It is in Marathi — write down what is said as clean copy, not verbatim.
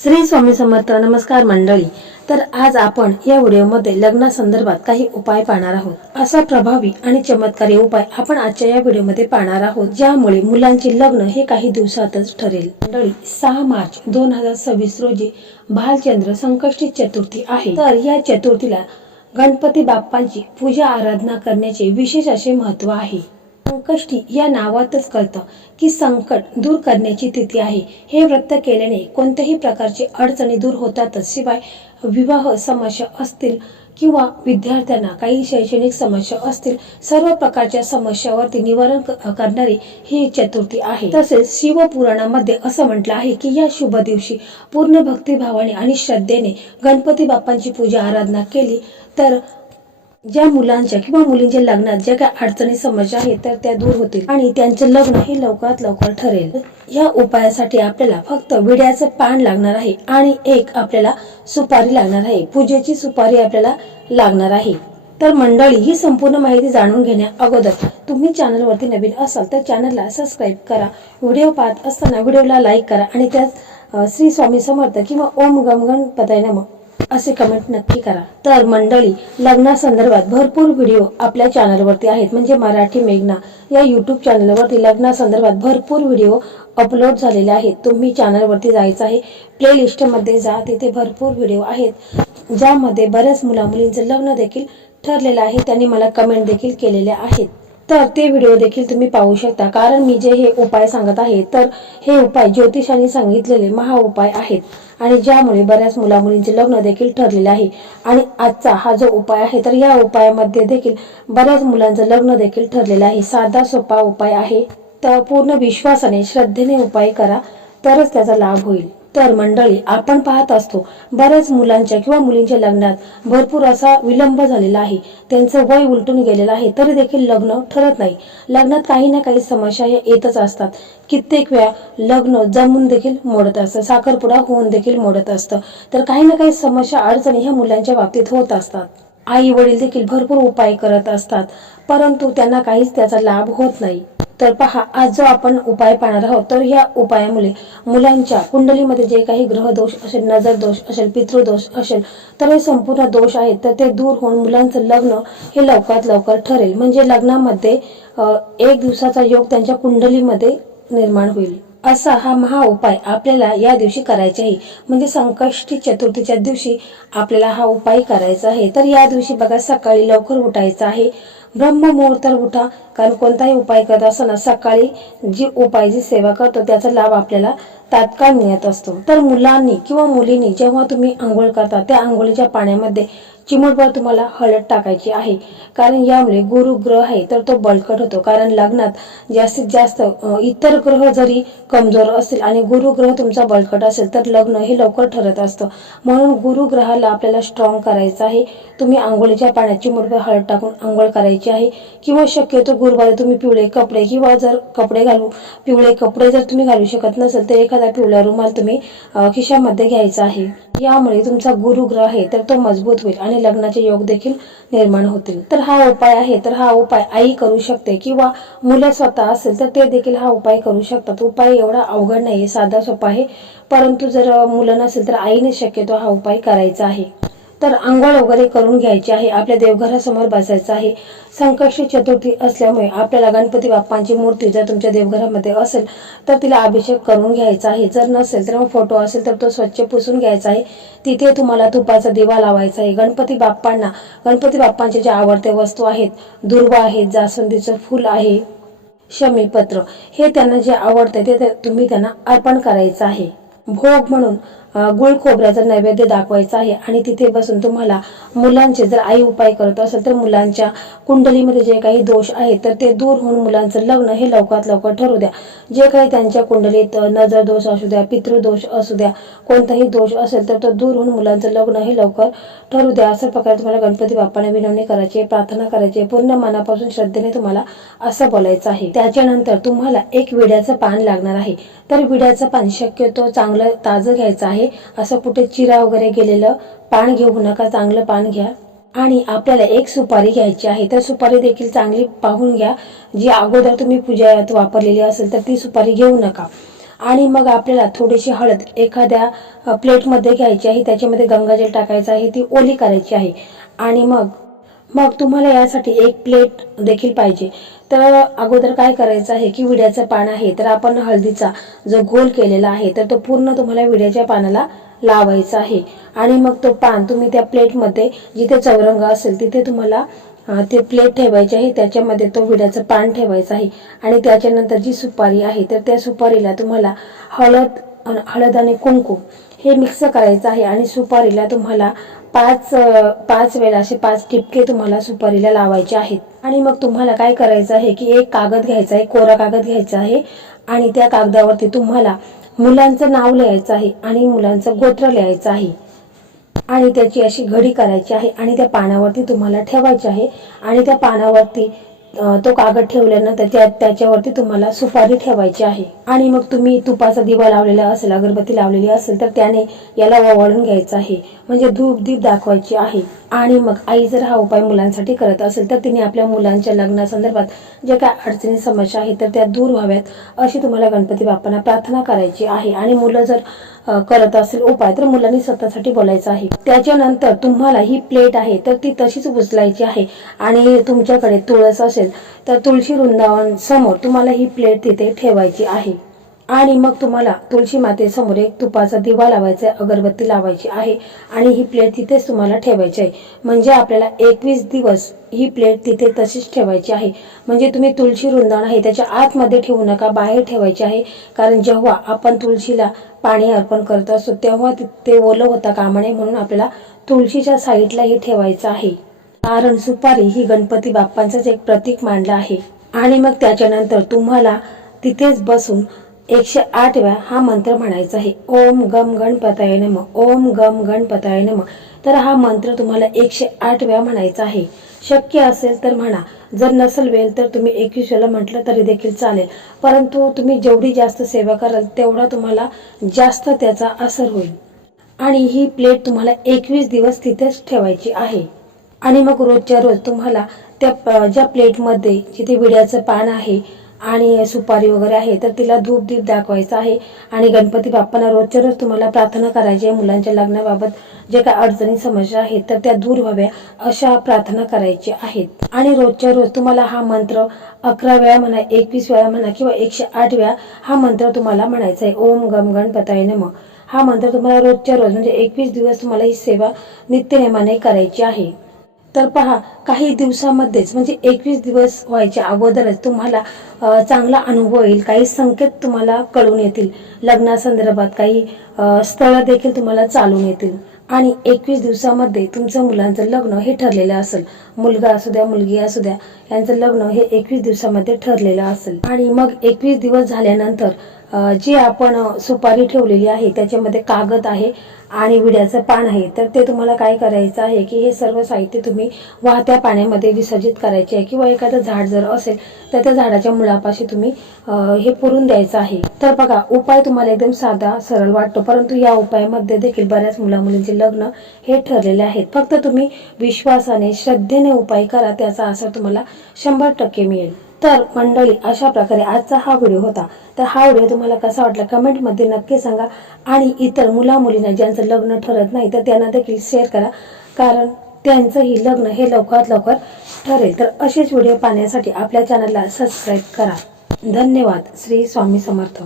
श्री स्वामी समर्थ. नमस्कार मंडळी. तर आज आपण या व्हिडिओमध्ये लग्नासंदर्भात काही उपाय पाहणार आहोत। असा प्रभावी आणि चमत्कारी उपाय आपण आजच्या या व्हिडिओमध्ये पाहणार आहोत, ज्यामुळे मुलांचे लग्न हे काही दिवसातच ठरेल। मंडळी, 6 मार्च 2026 रोजी भालचंद्र संकष्टी चतुर्थी आहे। तर या चतुर्थीला गणपती बाप्पांची पूजा आराधना करण्याचे विशेष असे महत्त्व आहे। संकष्टी या नावातच कळतं की संकट दूर करण्याची तिथी आहे। हे व्रत केल्याने कोणत्याही प्रकारची अडचणी दूर होतातच, शिवाय विवाह समस्या असतील किंवा विद्यार्थ्यांना काही शैक्षणिक समस्या असतील, सर्व प्रकारच्या समस्यावरती निवारण करणारी ही चतुर्थी आहे। तसेच शिवपुराणामध्ये असं म्हटलं आहे की या शुभ दिवशी पूर्ण भक्तिभावाने आणि श्रद्धेने गणपती बाप्पांची पूजा आराधना केली तर ज्या मुलांच्या किंवा मुलींच्या लग्नात ज्या काही अडचणी समस्या आहेत तर त्या दूर होतील आणि त्यांचं लग्न हे लवकरात लवकर ठरेल। या उपायासाठी आपल्याला फक्त विड्याचं पान लागणार आहे आणि एक आपल्याला सुपारी लागणार आहे। पूजेची सुपारी आपल्याला लागणार आहे। तर मंडळी, ही संपूर्ण माहिती जाणून घेण्या अगोदर तुम्ही चॅनलवरती नवीन असाल तर चॅनलला सबस्क्राईब करा। व्हिडिओ पाहत असताना व्हिडिओला लाईक करा आणि त्यात श्री स्वामी समर्थ किंवा ओम गम गणपतये नमः असे कमेंट नक्की करा। तर मंडळी, लग्नासंदर्भात भरपूर व्हिडिओ आपल्या चॅनलवरती आहेत, म्हणजे मराठी मेघना या यूट्यूब चॅनलवरती लग्नासंदर्भात भरपूर व्हिडिओ अपलोड झालेले आहेत। तुम्ही चॅनलवरती जायचं आहे, प्लेलिस्ट मध्ये जा, तिथे भरपूर व्हिडिओ आहेत ज्यामध्ये बऱ्याच मुलींचं लग्न देखील ठरलेलं आहे। त्यांनी मला कमेंट देखील केलेल्या आहेत, तर ते व्हिडिओ देखील तुम्ही पाहू शकता। कारण मी जे हे उपाय सांगत आहे तर हे उपाय ज्योतिषाने सांगितलेले महा उपाय आहेत आणि ज्यामुळे बऱ्याच मुलींचे लग्न देखील ठरलेले आहे। आणि आजचा हा जो उपाय आहे तर या उपायामध्ये देखील बऱ्याच मुलांचं लग्न देखील ठरलेलं आहे। साधा सोपा उपाय आहे, तर पूर्ण विश्वासाने श्रद्धेने उपाय करा तरच त्याचा लाभ होईल। तर मंडळी, आपण पाहत असतो बऱ्याच मुलांच्या किंवा मुलींच्या लग्नात भरपूर असा विलंब झालेला आहे, त्यांचं वय उलटून गेलेलं आहे तरी देखील लग्न ठरत नाही। लग्नात काही ना काही समस्या येतच असतात। कित्येक वेळा लग्न जमून देखील मोडत असतं, साखरपुडा होऊन देखील मोडत असतं। तर काही ना काही समस्या अडचणी ह्या मुलांच्या बाबतीत होत असतात। आई वडील देखील भरपूर उपाय करत असतात, परंतु त्यांना काहीच त्याचा लाभ होत नाही। तर पहा, आज जो आपण उपाय पाहणार आहोत तर या उपायामुळे मुलांच्या कुंडलीमध्ये जे काही ग्रह दोष असेल, नजर दोष असेल, पितृदोष असेल, तर हे संपूर्ण दोष आहेत तर ते दूर होऊन मुलांचं लग्न हे लवकरात लवकर ठरेल। म्हणजे लग्नामध्ये एक दिवसाचा योग त्यांच्या कुंडलीमध्ये निर्माण होईल। असा हा महा उपाय आपल्याला या दिवशी करायचा आहे, म्हणजे संकष्टी चतुर्थीच्या दिवशी आपल्याला हा उपाय करायचा आहे। तर या दिवशी बघा, सकाळी लवकर उठायचं आहे, ब्रह्ममुहूर्तावर उठा। कारण कोणताही उपाय करत असताना सकाळी जी उपायाची सेवा करतो त्याचा लाभ आपल्याला तात्काळ मिळत असतो। तर मुलांनी किंवा मुलींनी जेव्हा तुम्ही आंघोळ करता त्या आंघोळीच्या पाण्यामध्ये चिमूटभर तुम्हाला हळद टाकायची आहे। कारण यामुळे गुरु ग्रह आहे तर तो बळकट होतो। कारण लग्नात जास्तीत जास्त इतर ग्रह जरी कमजोर असतील आणि गुरु ग्रह तुमचा बळकट असेल तर लग्न हे लवकर ठरत असतं। म्हणून गुरु ग्रहाला आपल्याला स्ट्रॉंग करायचं आहे। तुम्ही आंघोळीच्या पाण्यात चिमूटभर हळद टाकून आंघोळ करायची आहे। किंवा शक्यतो गुरुवारी तुम्ही पिवळे कपडे किंवा जर पिवळे कपडे जर तुम्ही घालू शकत नसेल तर एखादा पिवळा रुमाल तुम्ही खिशामध्ये घ्यायचा आहे। यामुळे तुमचा गुरु ग्रह आहे तर तो मजबूत होईल आणि लग्नाचे योग देखील निर्माण होतील। तर हा उपाय आहे, तर हा उपाय आई करू शकते किंवा मुलं स्वतः असेल तर ते देखील हा उपाय करू शकतात। उपाय एवढा अवघड नाही, साधा सोपा आहे, परंतु जर मुलं नसेल तर आईने शक्यतो हा उपाय करायचा आहे। तर आंघोळ वगैरे करून घ्यायची आहे, आपल्या देवघरासमोर बसायचं आहे। संकष्टी चतुर्थी असल्यामुळे आपल्याला गणपती बाप्पांची मूर्ती जर तुमच्या देवघरामध्ये असेल तर तिला अभिषेक करून घ्यायचा आहे। जर नसेल तर मग फोटो असेल तर तो स्वच्छ पुसून घ्यायचा आहे। तिथे तुम्हाला तुपाचा दिवा लावायचा आहे। गणपती बाप्पांचे जे आवडते वस्तू आहेत, दुर्वा आहे, जास्वंदीचं फूल आहे, शमीपत्र, हे त्यांना जे आवडते ते तुम्ही त्यांना अर्पण करायचं आहे। भोग म्हणून गुळ खोबऱ्याचा नैवेद्य दाखवायचा आहे आणि तिथे बसून तुम्हाला मुलांचे, जर आई उपाय करत असेल तर मुलांच्या कुंडलीमध्ये जे काही दोष आहेत तर ते दूर होऊन मुलांचं लग्न हे लवकरात लवकर ठरू द्या। जे काही त्यांच्या कुंडलीत नजर दोष असू द्या, पितृदोष असू द्या, कोणताही दोष असेल तर तो दूर होऊन मुलांचं लग्न हे लवकर ठरू द्या। अशा प्रकारे तुम्हाला गणपती बाप्पाने विनवणी करायची, प्रार्थना करायची, पूर्ण मनापासून श्रद्धेने तुम्हाला असं बोलायचं आहे। त्याच्यानंतर तुम्हाला एक विड्याचं पान लागणार आहे। तर विड्याचं पान शक्यतो चांगलं ताजं घ्यायचं आहे, असं कुठे चिरा वगैरे गेलेलं पान घेऊ नका, चांगलं पान घ्या। आणि आपल्याला एक सुपारी घ्यायची आहे, तर सुपारी देखील चांगली पाहून घ्या, जी अगोदर तुम्ही पूजेत वापरलेली असेल तर ती सुपारी घेऊ नका। आणि मग आपल्याला थोडीशी हळद एखाद्या प्लेटमध्ये घ्यायची आहे, त्याच्यामध्ये गंगाजल टाकायचं आहे, ती ओली करायची आहे. आणि मग तुम्हाला यासाठी एक प्लेट देखील पाहिजे. तर अगोदर काय करायचं आहे की विड्याचं पान आहे, तर आपण हळदीचा जो गोल केलेला आहे तर तो पूर्ण तुम्हाला विड्याच्या पानाला लावायचा आहे. आणि मग तो पान तुम्ही त्या प्लेटमध्ये जिथे चौरंग असेल तिथे तुम्हाला ते प्लेट ठेवायची आहे, त्याच्यामध्ये तो विड्याचं पान ठेवायचं आहे. आणि त्याच्यानंतर जी सुपारी आहे तर त्या सुपारीला तुम्हाला हळद आणि कुंकू हे मिक्स करायचं आहे. आणि सुपारीला तुम्हाला पाच वेळा असे 5 टिपके तुम्हाला सुपारीला लावायचे आहेत. आणि मग तुम्हाला काय करायचं आहे की एक कागद घ्यायचा आहे, कोरा कागद घ्यायचा आहे. आणि त्या कागदावरती तुम्हाला मुलांचं नाव लिहायचं आहे आणि मुलांचं गोत्र लिहायचं आहे. आणि त्याची अशी घडी करायची आहे आणि त्या पानावरती तुम्हाला ठेवायची आहे. आणि त्या पानावरती तो कागद ठेवल्यानंतर त्याच्यावरती तुम्हाला सुपारी ठेवायची आहे. आणि मग तुम्ही तुपाचा दिवा लावलेला असेल, अगरबत्ती लावलेली असेल तर त्याने याला ओवाळून घ्यायचं आहे, म्हणजे धूप दीप दाखवायची आहे. आणि मग आई जर हा उपाय मुलांसाठी करत असेल तर तिने आपल्या मुलांच्या लग्नासंदर्भात जे काय अडचणी समस्या आहेत तर त्या दूर व्हाव्यात अशी तुम्हाला गणपती बाप्पांना प्रार्थना करायची आहे. आणि मुलं जर करत असेल उपाय तर मुलांनी स्वतःसाठी बोलायचं आहे. त्याच्यानंतर तुम्हाला ही प्लेट आहे तर ती तशीच उचलायची आहे. आणि तुमच्याकडे तुळस असेल तर तुळशी वृंदावन समोर तुम्हाला ही प्लेट तिथे ठेवायची आहे. आणि मग तुम्हाला तुळशी मातेसमोर एक तुपाचा दिवा लावायचा आहे, अगरबत्ती लावायची आहे. आणि ही प्लेट तिथेच तुम्हाला ठेवायची आहे. म्हणजे आपल्याला 21 दिवस ही प्लेट तिथे तशीच ठेवायची आहे. म्हणजे तुम्ही तुळशी वृंदावन आहे त्याच्या आतमध्ये ठेवू नका, बाहेर ठेवायची आहे. कारण जेव्हा आपण तुळशीला पाणी अर्पण करत असतो तेव्हा ते ओलं होता कामा नये, म्हणून आपल्याला तुळशीच्या साईडला हे ठेवायचं आहे. कारण सुपारी ही गणपती बाप्पांचंच एक प्रतीक मानलं आहे. आणि मग त्याच्यानंतर तुम्हाला तिथेच बसून 108 वेळा हा मंत्र म्हणायचा आहे, ओम गम गणपताय नमः, ओम गम गणपताय नमः. तर हा मंत्र तुम्हाला 108 वेळा म्हणायचा आहे. शक्य असेल तर म्हणा, जर नसेल वेळ तर तुम्ही 21 वेळा म्हटलं तरी देखील चालेल. परंतु तुम्ही जेवढी जास्त सेवा कराल तेवढा तुम्हाला जास्त त्याचा असर होईल. आणि ही प्लेट तुम्हाला 21 दिवस तिथेच ठेवायची आहे. आणि मग रोजच्या रोज तुम्हाला त्या ज्या प्लेटमध्ये जिथे विड्याचं पान आहे आणि सुपारी वगैरे आहे तर तिला धूप दीप दाखवायचा आहे. आणि गणपती बाप्पांना रोजच्या रोज तुम्हाला प्रार्थना करायची आहे. मुलांच्या लग्नाबाबत जे काही अडचणी समस्या आहेत तर त्या दूर व्हाव्या अशा प्रार्थना करायची आहेत. आणि रोजच्या रोज तुम्हाला हा मंत्र 11 वेळा म्हणा, 21 वेळा म्हणा किंवा 108 वेळा हा मंत्र तुम्हाला म्हणायचा आहे, ओम गम गणपताय नमः. हा मंत्र तुम्हाला रोजच्या रोज म्हणजे 21 दिवस तुम्हाला ही सेवा नित्यनेमाने करायची आहे. तर पहा, काही दिवसामध्येच म्हणजे 21 दिवस व्हायच्या अगोदरच तुम्हाला चांगला अनुभव येईल. काही संकेत तुम्हाला कळून येतील, लग्नासंदर्भात काही स्थळं देखील तुम्हाला चालून येतील. आणि 21 दिवसामध्ये तुमचं मुलांचं लग्न हे ठरलेलं असेल. मुलगा असू द्या मुलगी असू द्या, यांचं लग्न हे 21 दिवसामध्ये ठरलेलं असेल. आणि मग 21 दिवस झाल्यानंतर जी आपण सुपारी ठेवलेली आहे त्याच्यामध्ये कागद आहे आणि विड्याचं पान आहे, तर ते तुम्हाला काय करायचं आहे की हे सर्व साहित्य तुम्ही वाहत्या पाण्यामध्ये विसर्जित करायचे आहे. किंवा एखादं झाड जर असेल तर त्या झाडाच्या मुळापाशी तुम्ही हे पुरून द्यायचं आहे. तर बघा, उपाय तुम्हाला एकदम साधा सरळ वाटतो, परंतु या उपायामध्ये देखील बऱ्याच मुलामुलींचे लग्न हे ठरलेले आहेत. फक्त तुम्ही विश्वासाने श्रद्धेने उपाय करा, त्याचा असर तुम्हाला 100% मिळेल. तर मंडळी, अशा प्रकारे आजचा हा व्हिडिओ होता. तर हा व्हिडिओ तुम्हाला कसा वाटला कमेंटमध्ये नक्की सांगा. आणि इतर मुलींना ज्यांचं लग्न ठरत नाही तर त्यांना देखील शेअर करा, कारण त्यांचंही लग्न हे लवकरात लवकर ठरेल. तर असेच व्हिडिओ पाहण्यासाठी आपल्या चॅनलला सबस्क्राईब करा. धन्यवाद. श्री स्वामी समर्थ.